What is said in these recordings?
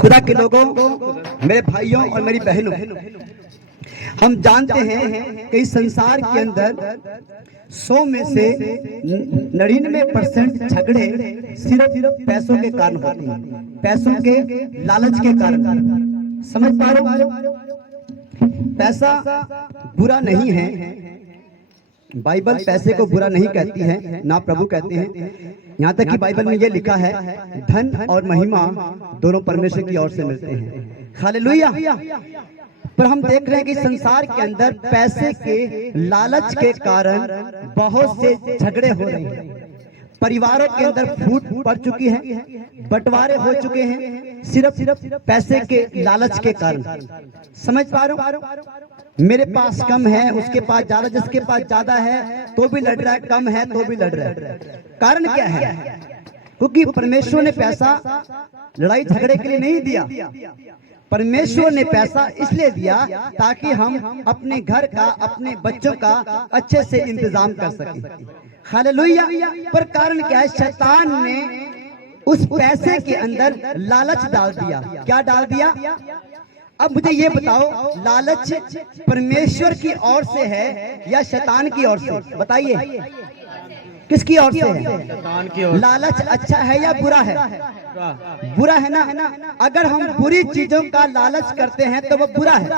खुदा के लोगों, मेरे भाइयों और मेरी बहनों, हम जानते हैं कि इस संसार के अंदर 100 में से 99% झगड़े सिर्फ पैसों के कारण होते हैं, पैसों के लालच के कारण। समझ पा रहे हो? पैसा बुरा नहीं है, बाइबल पैसे को बुरा नहीं कहती है, ना प्रभु कहते हैं। यहाँ तक कि बाइबल में ये लिखा है, धन और महिमा दोनों परमेश्वर की ओर से मिलते हैं। हालेलुया। पर हम देख रहे हैं कि संसार के अंदर पैसे के लालच के कारण बहुत से झगड़े हो रहे हैं, परिवारों के अंदर फूट पड़ चुकी है, बंटवारे हो चुके हैं सिर्फ पैसे के लालच के कारण। समझ पा रहे हो? मेरे पास कम है, उसके पास ज्यादा, जिसके पास ज्यादा है तो भी लड़ रहा है, कम है तो भी लड़ रहा है। कारण क्या है? क्योंकि परमेश्वर ने पैसा लड़ाई झगड़े के लिए नहीं दिया। परमेश्वर ने पैसा इसलिए दिया ताकि हम अपने घर का, अपने बच्चों का अच्छे से इंतजाम कर सकें। हालेलुया। पर कारण क्या है? शैतान ने उस पैसे के अंदर लालच डाल दिया। क्या डाल दिया? अब मुझे ये बताओ, लालच परमेश्वर की ओर से है या शैतान की ओर से? बताइए, किसकी ओर से है? शैतान की ओर। लालच अच्छा है या बुरा है? बुरा है ना। अगर हम बुरी चीजों का लालच करते हैं तो वो बुरा है।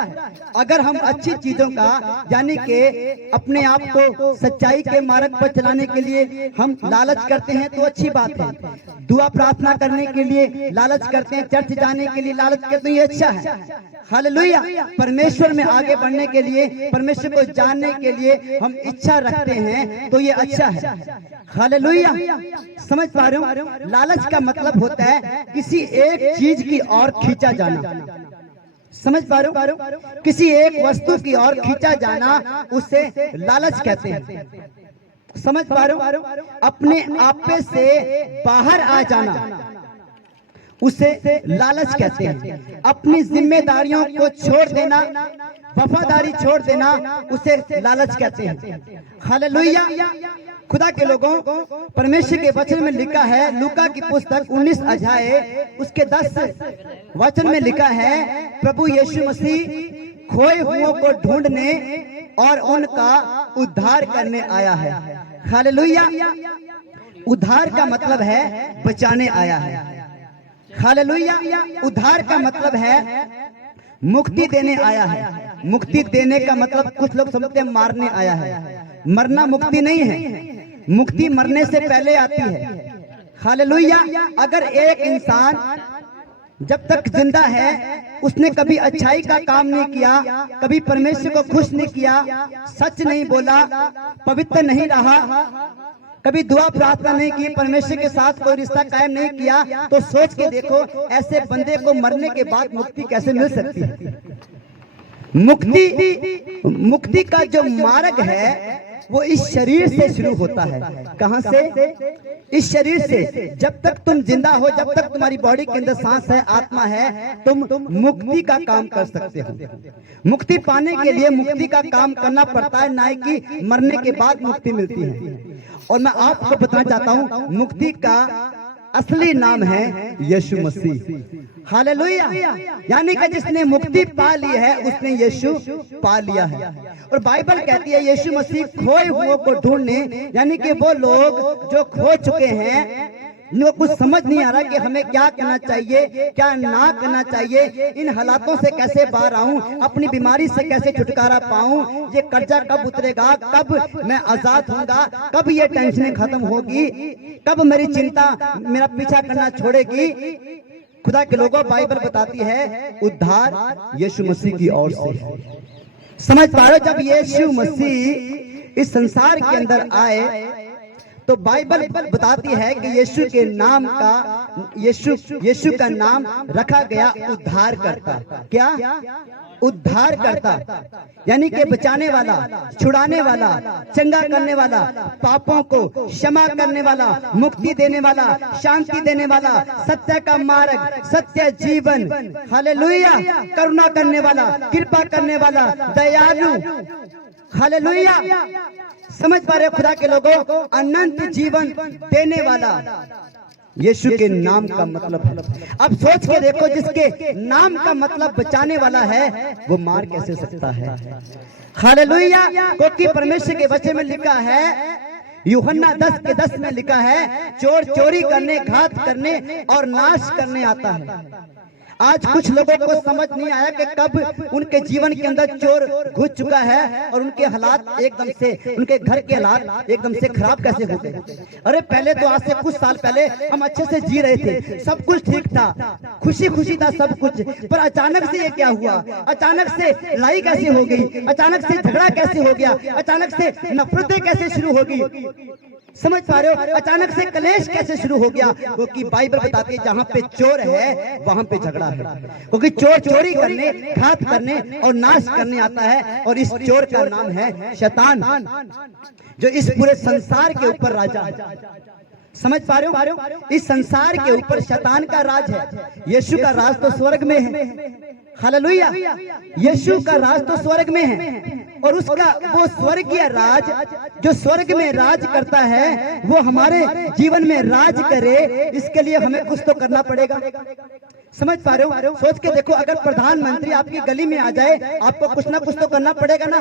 अगर हम अच्छी चीजों का, यानी कि अपने आप को सच्चाई के मार्ग पर चलाने के लिए हम लालच करते हैं तो अच्छी बात है। दुआ प्रार्थना करने के लिए लालच करते हैं, चर्च जाने के लिए लालच करते हैं, ये अच्छा है। हालेलुया। परमेश्वर में आगे बढ़ने के लिए, परमेश्वर को जानने के लिए हम इच्छा रखते हैं तो ये अच्छा है। हालेलुया। समझ पा रहे हो? लालच का मतलब होता है किसी एक चीज की ओर खींचा जाना। समझ पा रहे हो? किसी एक वस्तु की ओर खींचा जाना, उसे लालच कहते हैं। समझ पा रहे हो? अपने आप से बाहर आ जाना, उसे लालच कहते हैं। अपनी जिम्मेदारियों को छोड़ देना, वफादारी छोड़ देना, उसे लालच कहते हैं। हालेलुया। खुदा के लोगों, परमेश्वर के वचन में लिखा है, लूका की पुस्तक 19 अध्याय उसके 10 वचन में लिखा है, प्रभु यीशु मसीह खोए हुओं को ढूंढने और उनका उद्धार करने आया है। हालेलुया। उद्धार का मतलब है बचाने आया है। हालेलुया। उद्धार का मतलब है मुक्ति देने आया है। मुक्ति देने का मतलब कुछ लोग समझते हैं मारने आया है। मरना मुक्ति नहीं है, मुक्ति मरने से पहले आती है। हालेलुया। अगर एक इंसान जब तक जिंदा है, उसने कभी अच्छाई का काम नहीं किया, कभी परमेश्वर को खुश नहीं किया, सच नहीं बोला, पवित्र नहीं रहा, कभी दुआ प्रार्थना नहीं की, परमेश्वर के साथ कोई रिश्ता कायम नहीं किया, तो सोच के देखो ऐसे बंदे को मरने के बाद मुक्ति कैसे मिल सकती है? मुक्ति का जो मार्ग है वो इस शरीर से शुरू होता है। कहां से? इस शरीर से। जब तक तुम जिंदा हो, जब तक तुम्हारी बॉडी के अंदर सांस है, आत्मा है, तुम मुक्ति का काम कर सकते हो। मुक्ति पाने के लिए मुक्ति का काम करना पड़ता है, ना कि मरने के बाद मुक्ति मिलती है। और मैं आपको बताना चाहता हूं, मुक्ति का असली नाम है यीशु मसीह। हालेलुया। यानी कि जिसने मुक्ति पा ली है उसने यीशु पा लिया है। और बाइबल कहती है यीशु मसीह खोए हुओं को ढूंढने, यानी कि वो लोग जो खो चुके हैं, इनको कुछ समझ नहीं आ रहा कि हमें क्या करना चाहिए, क्या ना करना चाहिए, इन हालातों से कैसे बाहर आऊं, अपनी बीमारी से कैसे छुटकारा पाऊं, ये कर्जा कब उतरेगा, कब मैं आजाद होऊंगा, कब ये टेंशनें खत्म होगी, कब मेरी चिंता मेरा पीछा करना छोड़ेगी। खुदा के लोगों, बाइबल बताती है उद्धार यीशु मसीह की ओर से। समझ पा रहे हो? जब यीशु मसीह इस संसार के अंदर आए तो बाइबल बताती है कि यीशु के नाम का, यीशु का नाम रखा गया उद्धार करता। क्या? उद्धार करता, यानी कि बचाने वाला, छुड़ाने वाला, चंगा करने वाला, पापों को क्षमा करने वाला, मुक्ति देने वाला, शांति देने वाला, सत्य का मार्ग, सत्य जीवन, हालेलुया, करुणा करने वाला, कृपा करने वाला, दयालु, हालेलुया। समझ पा रहे हो खुदा के लोगों? अनंत जीवन देने वाला, यीशु के नाम का मतलब है। अब सोच के देखो, जिसके नाम का मतलब बचाने वाला है वो मार कैसे सकता है। हालेलुया। क्योंकि परमेश्वर के वचन में लिखा है, यूहन्ना 10:10 में लिखा है, चोर चोरी करने, घात करने और नाश करने आता है। आज कुछ लोगों को समझ नहीं आया कि कब उनके जीवन के अंदर चोर घुस चुका है और उनके हालात एकदम से, उनके घर के हालात एकदम से खराब कैसे हो गए। अरे पहले तो, आज से कुछ साल पहले हम अच्छे से जी रहे थे, सब कुछ ठीक था, खुशी खुशी था सब कुछ, पर अचानक से ये क्या हुआ, अचानक से लड़ाई कैसे हो गई, अचानक से झगड़ा कैसे हो गया, अचानक से नफरतें कैसे शुरू हो गई। समझ पा रहे हो, अचानक से कलेश कैसे शुरू हो गया। क्योंकि बाइबल बताती है जहां पे चोर है वहां पे झगड़ा है। क्योंकि चोर चोरी करने, घात करने और नाश करने आता है, और इस चोर का नाम है शैतान, जो इस पूरे संसार के ऊपर राजा है। समझ पा रहे हो, इस संसार के ऊपर शैतान का राज है। यीशु का राज तो स्वर्ग में है। हालेलुया। यीशु का राज तो स्वर्ग में है, और उसका वो स्वर्गीय राज जो स्वर्ग में राज करता है वो हमारे जीवन में राज करे, इसके लिए हमें कुछ तो करना पड़ेगा। समझ पा रहे हो, सोच के देखो, अगर प्रधानमंत्री आपकी गली में आ जाए, आपको कुछ ना कुछ तो करना पड़ेगा ना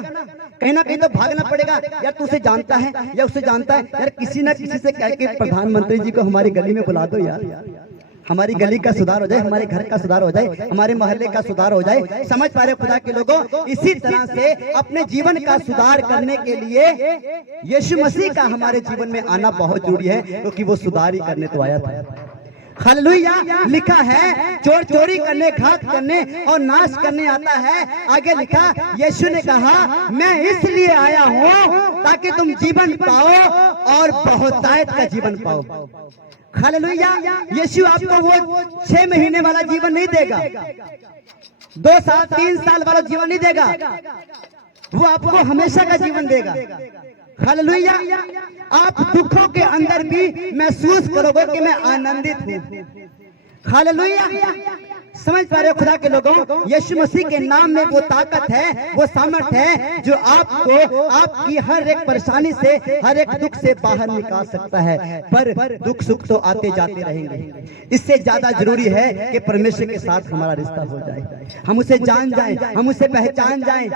कहीं तो भागना पड़ेगा। यार तू उसे जानता है या उसे जानता है, यार किसी ना किसी से कह के प्रधानमंत्री जी को हमारी गली में बुला दो यार, हमारी गली का सुधार हो जाए, हमारे घर का सुधार हो जाए, हमारे मोहल्ले का सुधार हो जाए। समझ पा रहे खुदा के लोगों, इसी तरह से अपने जीवन का सुधार करने के लिए यीशु मसीह का हमारे जीवन में आना बहुत जरूरी है, क्योंकि वो सुधार ही करने तो आया था। हालेलुया। लिखा है चोर चोरी करने, घात करने और नाश करने आता है। आगे लिखा, यीशु ने कहा, मैं इसलिए आया हूँ ताकि तुम जीवन पाओ और बहुतायत का जीवन पाओ। हालेलुया। यीशु आपको वो 6 महीने वाला जीवन नहीं देगा, 2 साल 3 साल वाला जीवन नहीं देगा, वो आपको हमेशा का जीवन देगा। हालेलुया। आप दुखों के अंदर भी महसूस करोगे कि मैं आनंदित हूँ। हालेलुया। समझ पा रहे हो खुदा के लोगों, यीशु मसीह के नाम में वो ताकत है, वो सामर्थ है जो आपको आपकी हर एक परेशानी से, हर एक दुख से बाहर निकाल सकता है। पर दुख सुख तो आते जाते रहेंगे। इससे ज्यादा जरूरी है कि परमेश्वर के साथ हमारा रिश्ता हो जाए, हम उसे जान जाएं, हम उसे पहचान जाएं।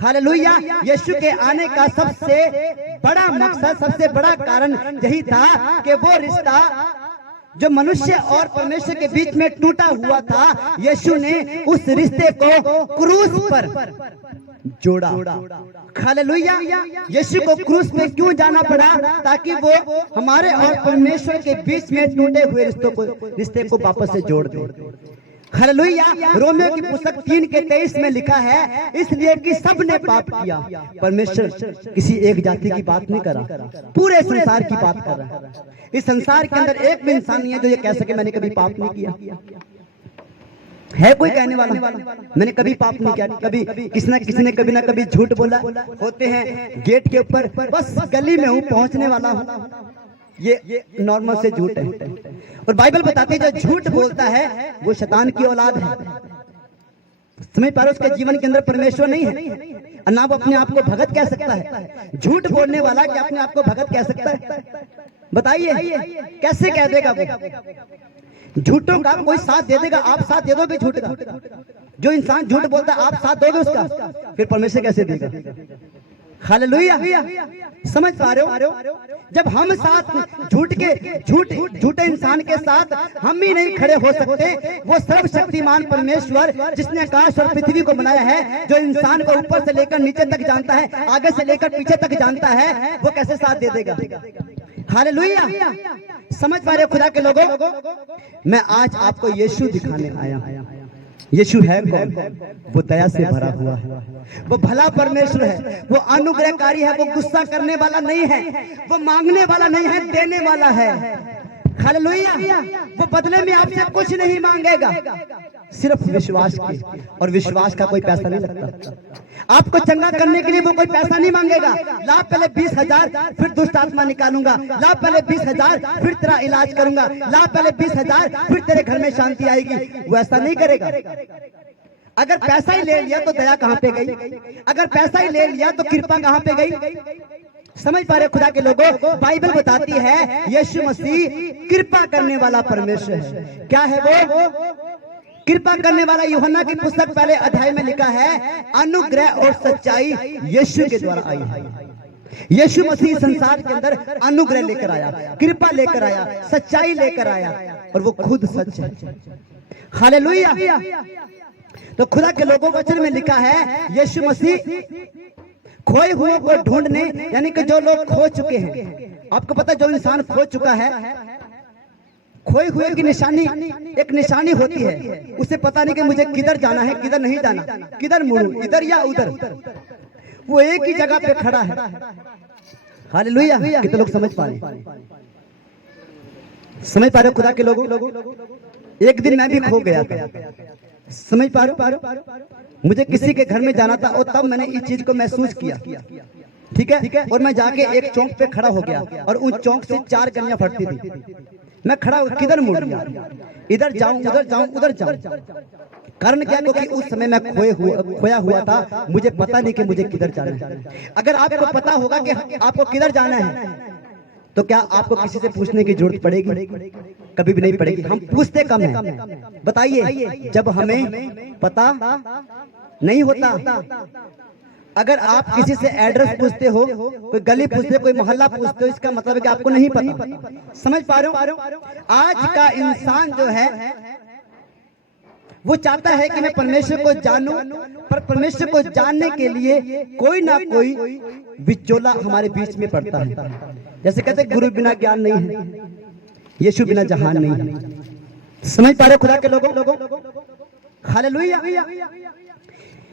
हालेलुया। यीशु के आने का सबसे बड़ा मकसद, सबसे बड़ा कारण यही था कि वो रिश्ता जो मनुष्य और परमेश्वर के बीच में टूटा हुआ था, यीशु ने उस रिश्ते को क्रूस पर जोड़ा। हालेलुया। यीशु को क्रूस पे क्यों जाना पड़ा? ताकि वो हमारे और परमेश्वर के बीच में टूटे हुए रिश्ते को वापस से जोड़ दे। हालेलुया। रोमियो की पुस्तक 3:23 में लिखा है, इसलिए कि सब ने पाप किया। परमेश्वर किसी एक जाति की बात नहीं कर रहा, पूरे संसार की बात कर रहा है। इस संसार के अंदर एक भी इंसान नहीं है जो ये कह सके मैंने कभी पाप नहीं किया। है कोई कहने वाला मैंने कभी पाप नहीं किया? कभी किसी ने कभी ना कभी झूठ बोला। होते हैं गेट के ऊपर, बस गली में हूँ, पहुंचने वाला हूँ, ये नॉर्मल से झूठ है। और बाइबल बताती है जो झूठ बोलता है वो शैतान की औलाद है। समझ पा रहे, उसके जीवन के अंदर परमेश्वर नहीं है, ना वो अपने आप को भगत कह सकता है। झूठ बोलने वाला क्या अपने आप को भगत कह सकता है? बताइए, कैसे कह देगा वो? झूठों का कोई साथ दे देगा? आप साथ दे दोगे झूठ का? जो इंसान झूठ बोलता है आप साथ दोगे उसका? फिर परमेश्वर कैसे देगा? हालेलुया। समझ पा रहे हो, जब हम साथ झूठे इंसान के साथ हम ही नहीं खड़े हो सकते, वो सर्वशक्तिमान परमेश्वर जिसने आकाश और पृथ्वी को बनाया है, जो इंसान को ऊपर से लेकर नीचे तक जानता है, आगे से लेकर पीछे तक जानता है, वो कैसे साथ दे देगा? हालेलुया। समझ पा रहे हो खुदा के लोगों, मैं आज आपको यीशु दिखाने आया। यीशु है कौन? वो दया से भरा हुआ है, वो भला परमेश्वर है, वो अनुग्रहकारी है, वो गुस्सा करने वाला नहीं है, वो मांगने वाला नहीं है, देने वाला है। हालेलुया। वो बदले में आपसे कुछ नहीं मांगेगा, सिर्फ विश्वास की, और विश्वास का कोई पैसा नहीं लगता। आपको चंगा करने के लिए वो कोई पैसा नहीं मांगेगा। ला पहले 20,000 फिर दुष्ट आत्मा निकालूंगा, ला पहले 20,000 फिर तेरा इलाज करूंगा, ला पहले 20,000 फिर तेरे घर में शांति आएगी। वो ऐसा नहीं करेगा। अगर पैसा ही ले लिया तो दया कहां पे गई? अगर पैसा ही ले लिया तो कृपा कहां पे गई? समझ पा रहे खुदा के लोगों, बाइबल बताती है यीशु मसीह कृपा करने वाला परमेश्वर है। क्या है वो? कृपा करने वाला। यूहन्ना की पुस्तक पहले अध्याय में लिखा है, अनुग्रह और सच्चाई यीशु के द्वारा आई है। यीशु मसीह संसार के अंदर अनुग्रह लेकर आया, कृपा लेकर आया, सच्चाई लेकर आया, और वो खुद सच है। हालेलुया। तो खुदा के लोगों वचन में लिखा है यीशु मसीह खोए हुए को ढूंढने, यानी कि जो लोग खो चुके हैं। आपको पता, जो इंसान खो चुका है, खोए हुए की निशानी एक निशानी होती है। उसे पता नहीं कि मुझे किधर जाना है, किधर नहीं जाना, किधर मुड़ूं, इधर या उधर। वो एक ही जगह पे खड़ा है। हालेलुया। कितने लोग समझ पा रहे? समझ पा रहे खुदा के लोगों? एक दिन मैं भी खो गया था। समझ पा रहे? मुझे किसी के घर में जाना था और तब मैंने इस चीज को महसूस किया। ठीक है। और मैं जाके एक चौक पे खड़ा हो गया और उस चौक से 4 गलियां फटती थी। मैं खड़ा हो किधर मुड़ गया, इधर जाऊं, उधर जाऊं, उधर जाऊं। कारण क्या? क्योंकि उस समय मैं खोया हुआ था। मुझे पता नहीं कि मुझे किधर जाना है। अगर आपको पता होगा कि आपको किधर जाना है, तो क्या आपको किसी से पूछने की जरूरत पड़ेगी? कभी भी नहीं पड़ेगी। हम पूछते कम हैं। बताइए, जब हमें पता नहीं होता। अगर आप किसी से एड्रेस पूछते हो, कोई गली पूछते हो, कोई मोहल्ला पूछते हो, इसका मतलब है कि आपको नहीं पता। समझ पा रहे हो? आज का इंसान जो है वो चाहता है कि मैं परमेश्वर को जानूं, पर परमेश्वर को जानने के लिए कोई ना कोई विचोला हमारे बीच में पड़ता है। जैसे कहते हैं, गुरु बिना ज्ञान नहीं है, यीशु बिना जहान नहीं है। समझ पा रहे खुदा के लोगों? हालेलुया।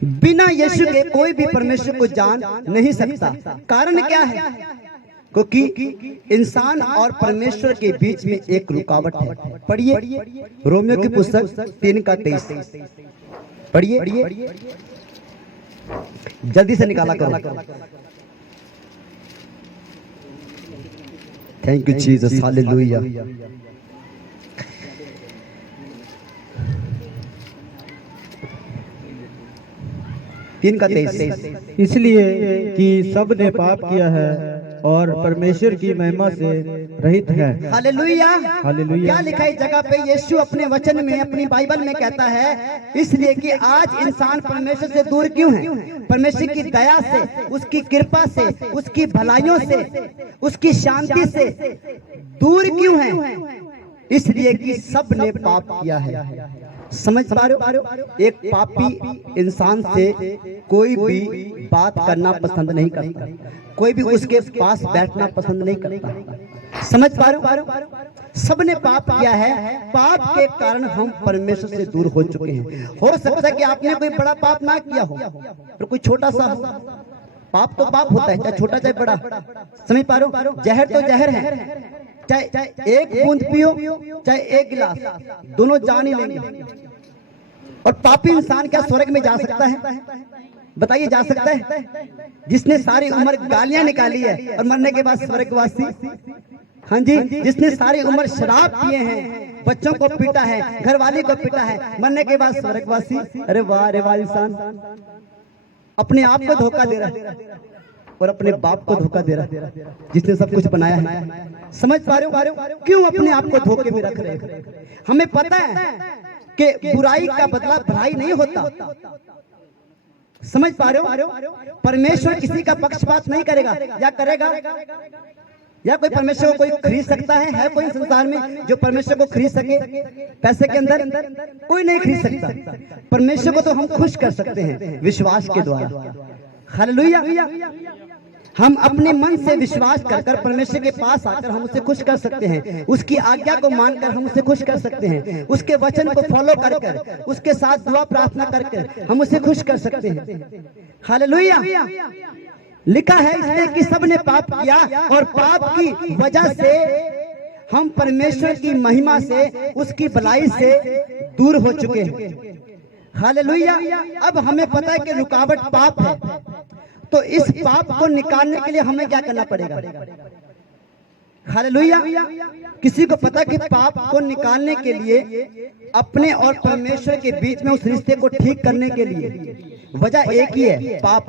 बिना यीशु के कोई भी परमेश्वर को जान नहीं सकता। कारण क्या है? क्योंकि इंसान और परमेश्वर के बीच में एक रुकावट है। पढ़िए रोमियो की पुस्तक 3:23। पढ़िए, जल्दी से निकाला करो। Thank you Jesus, hallelujah. तीन का 23। इसलिए कि सब ने पाप किया है और परमेश्वर की महिमा से रहित है। हालेलुया। हालेलुया। क्या लिखा है इस जगह पे? यीशु अपने वचन में, अपनी बाइबल में कहता है, इसलिए कि आज इंसान परमेश्वर से दूर क्यों है? परमेश्वर की दया से, उसकी कृपा से, उसकी भलाइयों से, उसकी शांति से दूर क्यों है? इसलिए कि सब ने पाप किया है। समझ पा रहे हो? एक पापी इंसान से कोई भी बात करना पसंद नहीं करता, कोई भी उसके पास बैठना पसंद नहीं करता। समझ पा रहे हो? सबने पाप किया है। पाप के कारण हम परमेश्वर से दूर हो चुके हैं। हो सकता है कि आपने कोई बड़ा पाप ना किया हो, पर कोई छोटा सा हो। पाप तो पाप होता है, चाहे छोटा चाहे बड़ा। समझ पा रहे हो? जहर तो जहर है, चाहे एक बूंद पियो चाहे एक गिलास, दोनों जान ही लेंगे। और पापी इंसान क्या स्वर्ग में जा सकता है? बताइए, जा सकता है? जिसने सारी उम्र गालियां निकाली है और मरने के बाद स्वर्गवासी। हाँ जी, जिसने सारी उम्र शराब पिए हैं, बच्चों को पीटा है, घरवाली को पीटा है, मरने के बाद स्वर्गवासी। अरे वाह रे वाह, इंसान अपने आप को धोखा दे रहा है और अपने बाप को धोखा दे रहा है जिसने सब कुछ बनाया है। समझ पा रहे हो? क्यों अपने आप को धोखे में रख रहे हैं? हमें पता है कि बुराई का बदला भलाई नहीं होता। समझ पा रहे हो? परमेश्वर किसी का पक्षपात नहीं करेगा, या करेगा? या कोई परमेश्वर को कोई खरीद सकता है? है कोई संसार में जो परमेश्वर को खरीद सके? पैसे के अंदर कोई नहीं खरीद सकता। परमेश्वर को तो हम खुश कर सकते हैं विश्वास के द्वारा। हालेलुया। हम अपने मन से विश्वास कर परमेश्वर के पास आकर हम उसे खुश कर सकते हैं। उसकी आज्ञा को मानकर हम उसे खुश कर सकते हैं। उसके वचन को फॉलो कर उसके साथ दुआ प्रार्थना करके हम उसे खुश कर सकते हैं। हालेलुया। लिखा है इसलिए कि सबने पाप किया और पाप की वजह से हम परमेश्वर की महिमा से, उसकी भलाई से दूर हो चुके हैं। हालेलुया। अब हमें पता है कि रुकावट पाप है, तो इस पाप को निकालने के लिए हमें क्या करना पड़ेगा? हालेलुया। किसी को पता कि पाप को निकालने के लिए, अपने और परमेश्वर के बीच में उस रिश्ते को ठीक करने के लिए वजह एक ही है, पाप।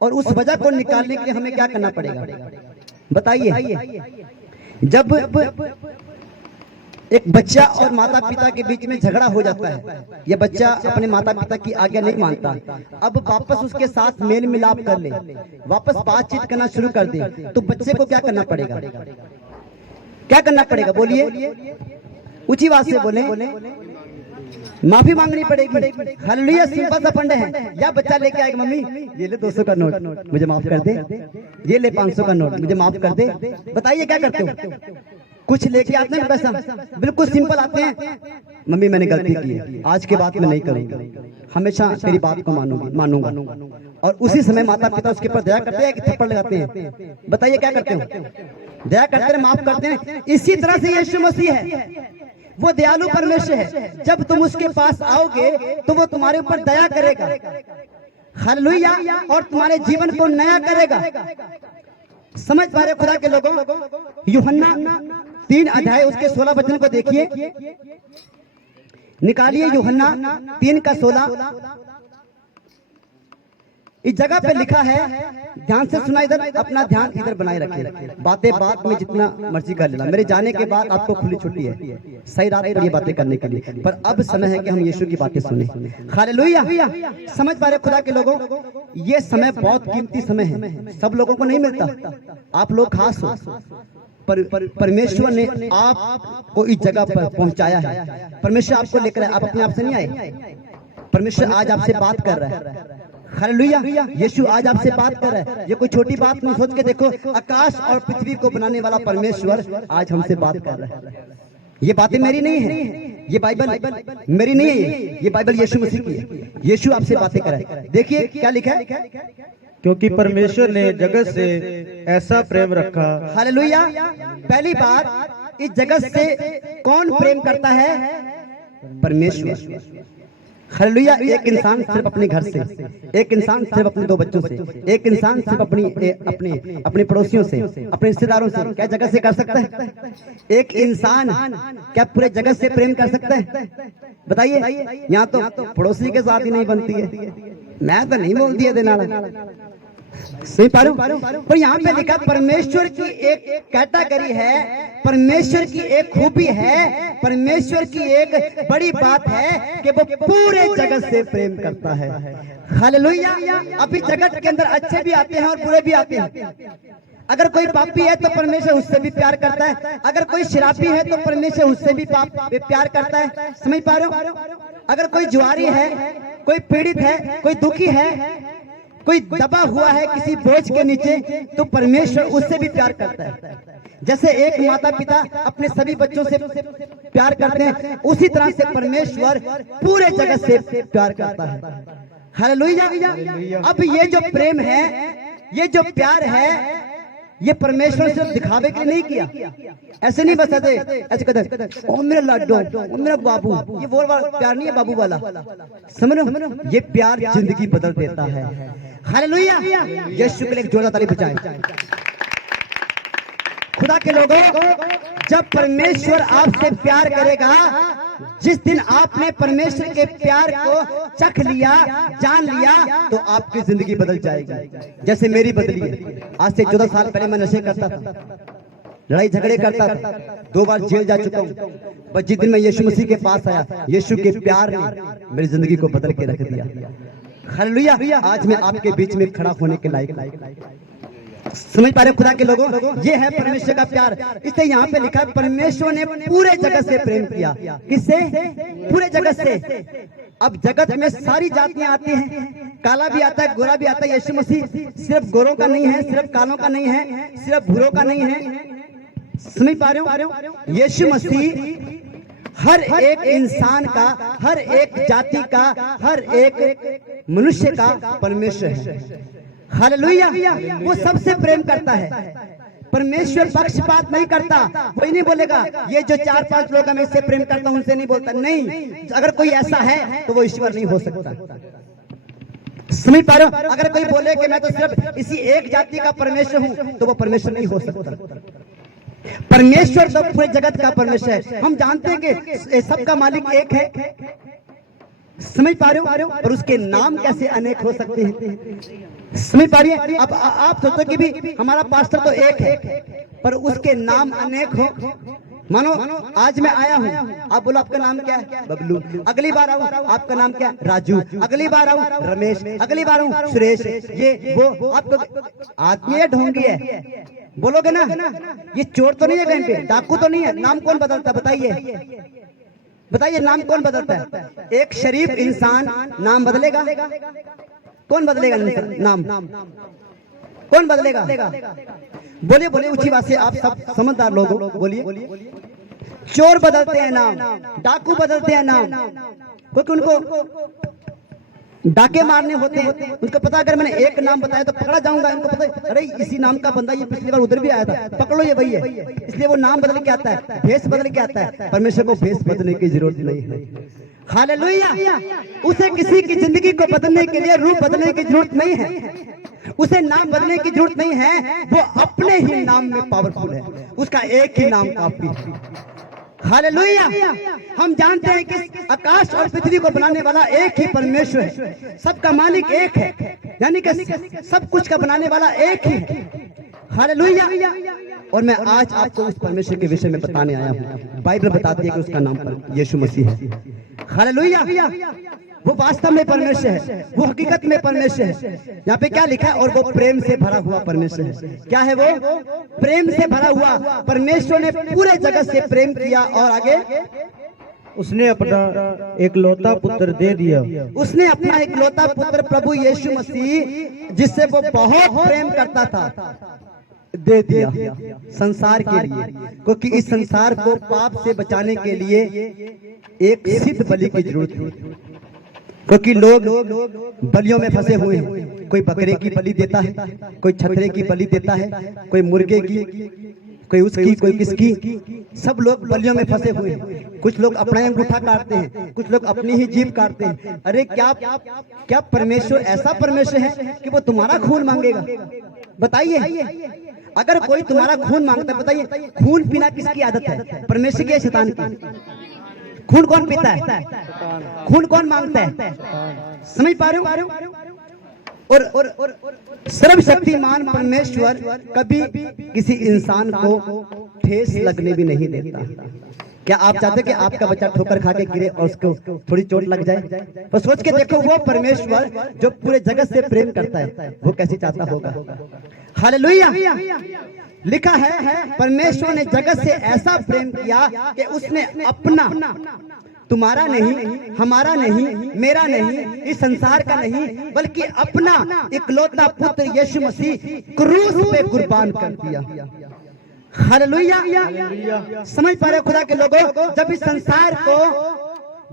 और उस वजह को निकालने के लिए हमें क्या करना पड़ेगा बताइए। जब एक बच्चा और माता पिता के बीच में झगड़ा हो जाता है, यह बच्चा अपने माता पिता की आज्ञा नहीं मानता, अब वापस उसके साथ मेल मिलाप कर ले, वापस बातचीत करना शुरू कर दे, तो बच्चे को क्या करना पड़ेगा? क्या करना पड़ेगा बोलिए, ऊंची आवाज से बोले। माफी मांगनी पड़ेगी। हालेलुया, सिंपल सा फंडा है। या बच्चा लेके आएगा, मम्मी ये ले 200 का नोट मुझे माफ कर दे, ये ले 500 का नोट मुझे माफ कर दे। बताइए क्या करते हो? कुछ लेके आते हैं पैसा, बिल्कुल सिंपल आते हैं, मम्मी मैंने गलती की, आज के बाद मैं नहीं करूंगी, हमेशा तेरी बात को मानूंगा। और उसी समय माता पिता उसके ऊपर दया करते हैं कि थप्पड़ लगाते हैं? बताइए क्या करते हो? दया करते हैं, माफ करते हैं। इसी तरह से यीशु मसीह है, वो दयालु परमेश्वर है। जब तुम उसके पास आओगे तो वो तुम्हारे ऊपर दया करेगा, हालेलुया, और तुम्हारे जीवन को नया करेगा। समझ पा रहे खुदा के लोगों? यूहन्ना 3 अध्याय उसके 16 वचन को देखिए, निकालिए यूहन्ना 3 का 16। इस जगह पे लिखा है, ध्यान से सुना, इधर अपना ध्यान इधर बनाए रखिए, बातें बात में जितना मर्जी कर लेना। मेरे जाने के बाद आपको खुली छुट्टी है, सही रात पर ये बातें करने के लिए, पर अब समय है कि हम यीशु की बातें सुने। हालेलुया, समझ पा रहे खुदा के लोगों? ये समय बहुत कीमती समय है, सब लोगों को नहीं मिलता, आप लोग खास हो। परमेश्वर ने आपको इस जगह पर पहुंचाया है, परमेश्वर आपको लेकर आए, आप अपने आप से नहीं आए। परमेश्वर आज आपसे बात कर रहा है, हालेलुया, यीशु आज आपसे बात कर रहा है। ये कोई छोटी बात नहीं, सोच के देखो, आकाश और पृथ्वी को बनाने वाला परमेश्वर आज हमसे बात कर रहा है। ये बातें मेरी नहीं है, ये बाइबल मेरी नहीं है, ये बाइबल यीशु मसीह की है। यीशु आपसे बातें कर रहा है। देखिए क्या लिखा है, क्योंकि परमेश्वर ने जगत से ऐसा प्रेम रखा। हालेलुया, पहली बात, इस जगत से कौन प्रेम करता है? परमेश्वर। हालेलुया, एक इंसान सिर्फ अपने घर से, एक इंसान सिर्फ अपने 2 बच्चों से, एक इंसान सिर्फ अपने पड़ोसियों से, अपने रिश्तेदारों से क्या जगत से कर सकता है? एक इंसान क्या पूरे जगत से प्रेम कर सकता है? बताइए। यहाँ तो पड़ोसी के साथ ही नहीं बनती है, मैं तो नहीं बोलती है देना, सही पा रहा हूं। पर यहाँ पे लिखा परमेश्वर की एक कैटेगरी है, परमेश्वर की एक खूबी है, परमेश्वर की एक बड़ी बात है कि वो पूरे जगत से प्रेम करता है। हालेलुया, अभी जगत के अंदर अच्छे भी आते हैं और बुरे भी आते हैं। अगर कोई पापी है तो परमेश्वर उससे भी प्यार करता है, अगर कोई शराबी है तो परमेश्वर उससे भी प्यार करता है। समझ पा रहे हो? अगर कोई जुआरी है, कोई पीड़ित है, कोई दुखी है, कोई दबा हुआ है किसी बोझ के नीचे, तो परमेश्वर उससे भी प्यार करता है। जैसे एक माता पिता अपने सभी बच्चों से प्यार करते हैं, उसी तरह से परमेश्वर पूरे जगत से प्यार करता है। हालेलुया। अब ये जो प्रेम है, ये जो प्यार है, ये परमेश्वर सिर्फ दिखावे के लिए नहीं किया। ऐसे नहीं बस ऐसे कहते ओ मेरा लड्डू, ओ मेरा बाबू, ये वो प्यार नहीं है बाबू वाला, समझ लो, ये प्यार जिंदगी बदल देता है। हालेलुया, यीशु के लिए जोरदार ताली बजाएं। खुदा के लोगों, जब परमेश्वर आपसे प्यार करेगा, जिस दिन आपने परमेश्वर के प्यार को चख लिया, जान लिया, तो आपकी जिंदगी बदल जाएगी, जैसे मेरी बदली है। आज से 14 साल पहले मैं नशे करता था, लड़ाई झगड़े करता था, 2 बार जेल जा चुका हूँ, बस जिस दिन मैं यीशु मसीह के पास आया, यीशु के प्यार ने मेरी जिंदगी को बदल के रख दिया। हालेलुया, आज मैं आपके बीच में खड़ा होने के लायक। समझ पा रहे खुदा के लोगों? ये है परमेश्वर का प्यार। इसलिए यहाँ पे लिखा है परमेश्वर ने पूरे जगत से प्रेम किया। किससे? पूरे जगत से। अब जगत में सारी जातियां आती हैं, काला भी आता है, गोरा भी आता है। यीशु मसीह सिर्फ गोरों का नहीं है, सिर्फ कालों का नहीं है, सिर्फ भूरों का नहीं है। समझ पा रहे हो? यीशु मसीह हर एक इंसान का, हर एक जाति का, हर एक मनुष्य का परमेश्वर है। हालेलुया, वो सबसे प्रेम करता है। परमेश्वर पक्षपात नहीं करता। कोई नहीं बोलेगा ये जो 4-5 लोग मैं इससे प्रेम करता हूं, उनसे नहीं बोलता। नहीं, अगर कोई ऐसा है तो वो ईश्वर नहीं हो सकता। समझ पा रहे हो? अगर कोई बोले कि मैं तो सिर्फ इसी एक जाति का परमेश्वर हूं, तो वो परमेश्वर नहीं हो सकता। परमेश्वर तो पूरे जगत का परमेश्वर है। हम जानते हैं कि सबका मालिक एक है। समझ पा रहे हो? और उसके नाम कैसे अनेक हो सकते हैं, समझ पा रही है? अब आप सोचो कि भी हमारा पास्टर तो एक है, पर उसके नाम अनेक हो। मानो आज मैं आया हूँ, आप बोलो आपका नाम क्या है? बबलू। अगली बार आऊँ, आपका नाम क्या है? राजू। अगली बार आऊँ, रमेश। अगली बार आऊँ, सुरेश। ये वो आपको आदमी है, ढोंगी है, बोलोगे ना? ये चोर तो नहीं है, कहीं पे डाकू तो नहीं है? नाम कौन बदलता है बताइए, बताइए नाम कौन बदलता है? एक शरीफ इंसान नाम बदलेगा? कौन बदलेगा नाम? कौन बदलेगा? बोलिए बोलिए ऊंची बात से, आप सब समझदार लोग हो, बोलिए। चोर बदलते हैं नाम, डाकू बदलते हैं नाम, क्योंकि उनको डाके मारने होते हैं। उनको पता अगर मैंने एक नाम बताया तो पकड़ा जाऊंगा। इनको पता है अरे इसी नाम का बंदा ये पिछली बार उधर भी आया था, पकड़ो ये वही है। इसलिए वो नाम बदल के आता है, भेष बदल के आता है। परमेश्वर को भेष बदलने की जरूरत नहीं है। हालेलुया। उसे किसी की जिंदगी को बदलने के लिए रूप बदलने की जरूरत नहीं है, उसे नाम बदलने की जरूरत नहीं है। वो अपने ही नाम में पावरफुल है, उसका एक ही नाम काफी है। हालेलुया। हम जानते हैं कि आकाश और पृथ्वी को बनाने वाला एक ही परमेश्वर है, सबका मालिक एक है, यानी कि सब कुछ का बनाने वाला एक ही है। हालेलुया। और मैं आज आपको उस परमेश्वर के विषय में बताने आया हूँ। बाइबल बताती है कि उसका नाम यीशु मसीह है। हालेलुया। वो वास्तव में परमेश्वर है, वो हकीकत में परमेश्वर है। यहाँ पे क्या लिखा है? और वो प्रेम से भरा हुआ परमेश्वर है। क्या है वो? प्रेम से भरा हुआ। परमेश्वर ने पूरे जगत से प्रेम किया और आगे उसने अपना एकलौता पुत्र दे दिया। उसने अपना एकलौता पुत्र प्रभु यीशु मसीह, जिससे वो बहुत प्रेम करता था, दे दिया संसार के लिए, क्योंकि इस संसार को पाप से बचाने के लिए एक सिद्ध बलि की जरूरत थी। क्योंकि लोग बलियों में फंसे हुए हैं। कोई बकरे की बलि देता है, कोई छतरे की बलि देता है, कोई मुर्गे की, कोई उसकी, कोई किसकी। सब लोग बलियों में फंसे हुए हैं। कुछ लोग अपना अंगूठा काटते हैं, कुछ लोग अपनी ही जीभ काटते हैं। अरे क्या परमेश्वर ऐसा परमेश्वर है कि वो तुम्हारा खून मांगेगा? बताइए, अगर कोई तुम्हारा खून मांगता है, बताइए खून पीना किसकी आदत है? परमेश्वर की, शैतान की? खून कौन पीता है? खून कौन मांगता है? समझ पा रहे हो? और सर्वशक्तिमान परमेश्वर कभी किसी इंसान को ठेस लगने भी नहीं देता। क्या आप चाहते कि आपका बच्चा ठोकर खा के गिरे और उसको थोड़ी चोट लग जाए? तो सोच के देखो, वो परमेश्वर जो पूरे जगत से प्रेम करता है, वो कैसे चाहता होगा? हालेलुया। लिखा है परमेश्वर ने जगत से ऐसा प्रेम किया कि उसने अपना, तुम्हारा नहीं, हमारा नहीं, मेरा नहीं, इस संसार का नहीं, बल्कि अपना इकलौता पुत्र यीशु मसीह क्रूस पे कुर्बान कर दिया। हालेलुया। समझ पा रहे खुदा के लोगों? जब इस संसार को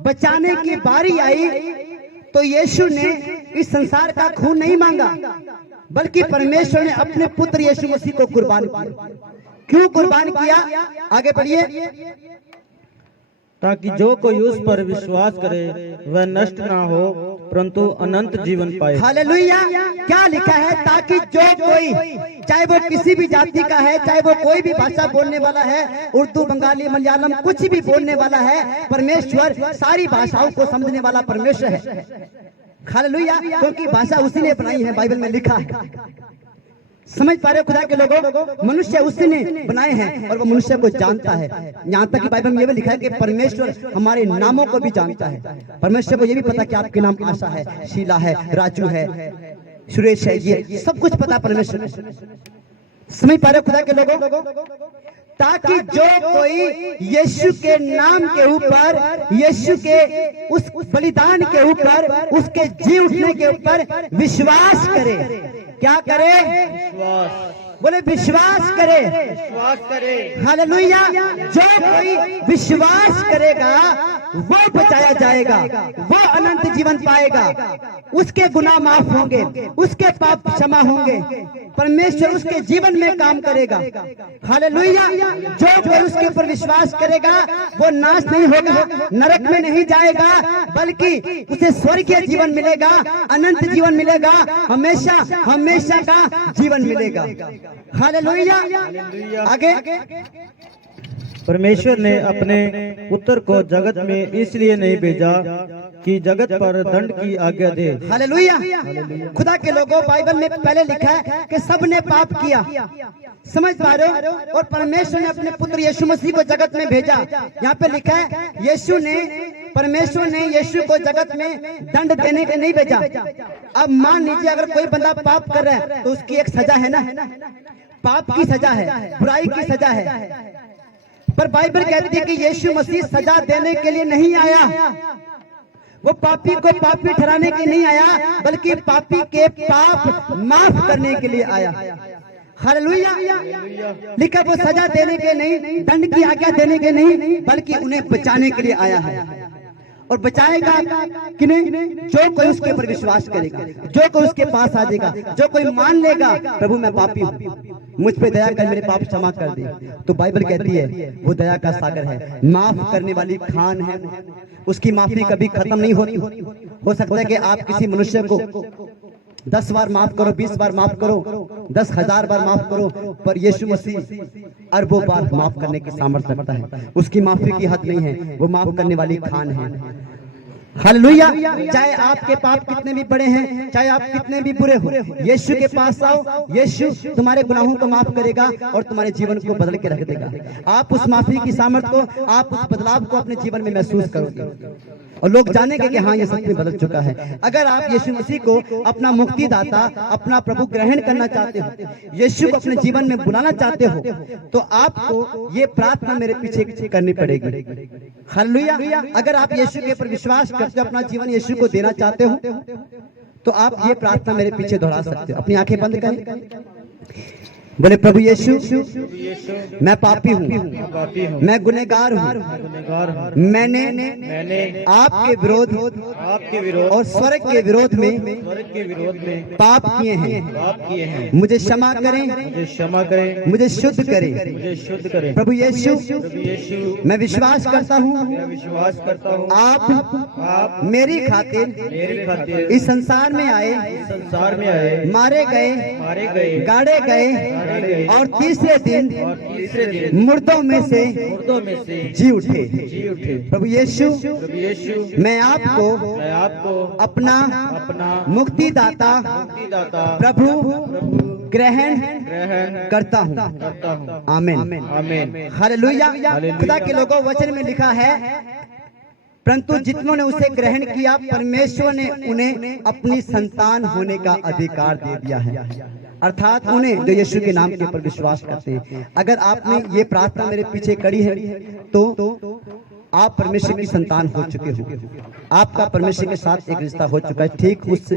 बचाने की बारी आई तो यीशु ने इस संसार का खून नहीं मांगा, बल्कि परमेश्वर ने अपने पुत्र यीशु मसीह को कुर्बान किया। क्यों कुर्बान किया? आगे पढ़िए। ताकि जो कोई उस पर विश्वास करे वह नष्ट ना हो, परंतु अनंत जीवन पाए। हालेलुया। क्या लिखा है? ताकि जो कोई, चाहे वो किसी भी जाति का है, चाहे वो कोई भी भाषा बोलने वाला है, उर्दू, बंगाली, मलयालम, कुछ भी बोलने वाला है, परमेश्वर सारी भाषाओं को समझने वाला परमेश्वर है। हालेलुया। क्योंकि भाषा उसी ने बनाई है, बाइबल में लिखा है। समझ पा रहे हो खुदा के लोगों? मनुष्य उसी ने बनाए हैं और वो मनुष्य को जानता है। यहाँ तक कि बाइबल में ये भी लिखा है कि परमेश्वर हमारे नामों को भी जानता है। परमेश्वर को ये भी पता कि आपके नाम आशा है, शीला है, राजू है, सुरेश है, ये सब कुछ पता परमेश्वर। समझ पा रहे हो खुदा के लोगों? ताकि जो कोई यीशु के नाम के ऊपर, यीशु के उस बलिदान के ऊपर, उसके जी उठने के ऊपर विश्वास करे। क्या करे? विश्वास। बोले विश्वास करे। विश्वास करे। हालेलुया। जो कोई विश्वास करेगा वो बचाया जाएगा, वो अनंत जीवन पाएगा, उसके गुनाह माफ होंगे, उसके पाप क्षमा होंगे, परमेश्वर उसके जीवन में काम करेगा। हालेलुया। जो कोई उसके ऊपर विश्वास करेगा वो नाश नहीं होगा, नरक में नहीं जाएगा, बल्कि उसे स्वर्गीय जीवन मिलेगा, अनंत जीवन मिलेगा, हमेशा हमेशा का जीवन मिलेगा। हालेलुया। आगे परमेश्वर ने अपने पुत्र को जगत में इसलिए नहीं भेजा कि जगत पर दंड की आज्ञा दे। हालेलुया। खुदा के लोगों, बाइबल में पहले लिखा है कि सबने पाप किया, समझ पा रहे हो, और परमेश्वर ने अपने पुत्र यीशु मसीह को जगत में भेजा। यहाँ पे लिखा है परमेश्वर ने यीशु को जगत में दंड देने के नहीं भेजा। अब मान लीजिए अगर कोई बंदा पाप कर रहा है तो उसकी एक सजा है ना, पाप की सजा है, बुराई की सजा है। पर बाइबल कहती है कि यीशु मसीह सजा देने के लिए नहीं आया, वो पापी को पापी ठहराने के नहीं आया, बल्कि पापी के पाप माफ करने के लिए आया। हालेलुया। लिखा वो सजा देने के नहीं, दंड की आज्ञा देने के नहीं, बल्कि उन्हें बचाने के लिए आया है। और बचाएगा किन्हें? जो कोई उसके ऊपर विश्वास करेगा, जो कोई उसके पास आ जाएगा, जो कोई मान लेगा प्रभु मैं पापी हूँ, मुझ पे दया कर, मेरे पाप क्षमा कर दे, तो बाइबल कहती है वो दया का सागर है, माफ करने वाली खान है, उसकी माफी कभी खत्म नहीं होती। हो सकता है कि आप किसी मनुष्य को 10 बार माफ करो, 20 बार माफ करो, 10,000 बार माफ करो, पर यीशु मसीह अरबों बार माफ करने की सामर्थ्य रखता है। उसकी माफी की हद नहीं है, वो माफ करने वाली खान है। हालेलुया। चाहे आपके पाप कितने भी बड़े हैं, चाहे आप कितने भी बुरे हो, यीशु के पास आओ, यीशु तुम्हारे गुनाहों को माफ करेगा और तुम्हारे जीवन को बदल के रख देगा। आप उस माफी की सामर्थ को, आप उस बदलाव को अपने जीवन में महसूस करोगे और लोग जानेंगे कि हाँ ये सच में बदल चुका है। अगर आप यीशु मसीह को अपना मुक्तिदाता, अपना प्रभु ग्रहण करना चाहते हो, यीशु को अपने जीवन में बुलाना चाहते हो, तो आपको ये प्रार्थना मेरे पीछे करनी पड़ेगी। हालेलुया। अगर आप यीशु के ऊपर विश्वास करते हो, अपना जीवन यीशु को देना चाहते हो, तो आप ये प्रार्थना मेरे पीछे दोहरा सकते हो। अपनी आंखें बंद करें, बोले प्रभु यीशु मैं पापी हूँ, मैं गुनहगार हूँ, मैंने आपके विरोध और स्वर्ग के विरोध में पाप किए हैं, मुझे क्षमा करें, मुझे शुद्ध करें। प्रभु यीशु मैं विश्वास करता हूँ आप मेरी खातिर इस संसार में आए, मारे गए, गाड़े गए और तीसरे दिन मुर्दों में से जी उठे। प्रभु यीशु मैं आपको अपना मुक्तिदाता प्रभु ग्रहण करता हूँ। आमीन। हालेलुया। खुदा के लोगों, वचन में लिखा है परंतु जितनों ने उसे ग्रहण किया, परमेश्वर ने उन्हें अपनी संतान होने का अधिकार दे दिया है, अर्थात उन्हें जो यीशु के नाम के ऊपर विश्वास करते हैं। अगर आपने ये प्रार्थना मेरे पीछे करी है तो आप परमेश्वर की संतान हो चुके हो, आपका परमेश्वर के साथ एक रिश्ता हो चुका है। ठीक उस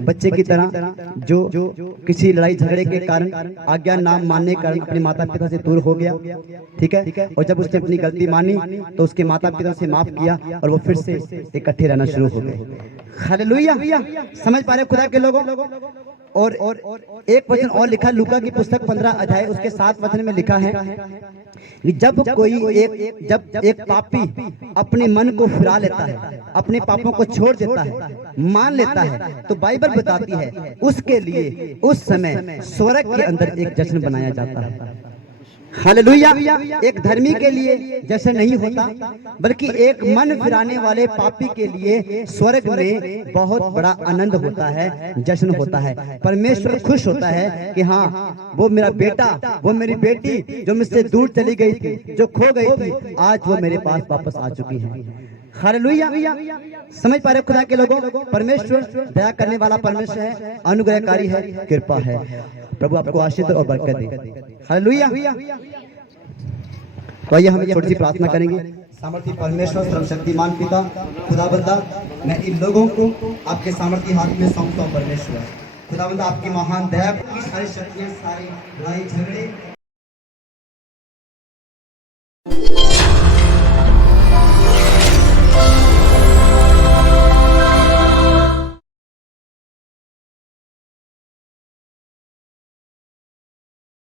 बच्चे की तरह जो किसी लड़ाई झगड़े के कारण, आज्ञा ना मानने के कारण अपने माता पिता से दूर हो गया, ठीक है, और जब उसने अपनी गलती मानी तो उसके माता पिता से माफ किया और वो फिर से इकट्ठे रहना शुरू हो गए। हालेलुया। समझ पा रहे खुदा के लोगों? और एक वचन और लिखा, लूका की पुस्तक 15 अध्याय उसके 7 वचन में लिखा है, जब एक पापी अपने मन को फिरा लेता है, अपने पापों को छोड़ देता है, मान लेता है, तो बाइबल बताती है उसके लिए उस समय स्वर्ग के अंदर एक जश्न बनाया जाता है। हालेलुया। एक धर्मी के लिए जश्न नहीं होता, बल्कि एक मन फिराने वाले पापी के लिए स्वर्ग में बहुत बड़ा आनंद होता है, जश्न होता है। परमेश्वर खुश होता है कि हाँ वो मेरा बेटा, वो मेरी बेटी जो मुझसे दूर चली गई थी, जो खो गई थी, आज वो मेरे पास वापस आ चुकी है। हालेलुया। समझ पा रहे खुदा के लोगों? परमेश्वर दया करने वाला परमेश्वर है, अनुग्रहकारी है, कृपा है। प्रभु आपको आशीष और बरकत दे। हालेलुया। तो आइए हम छोटी सी प्रार्थना करेंगे। सामर्थी परमेश्वर, सर्वशक्तिमान पिता, खुदाबंदा, मैं इन लोगों को आपके सामर्थी हाथ में सौंपता हूं। परमेश्वर खुदाबंदा, आपकी महान दया की सारी शक्तियां, सारी लड़ाई झगड़े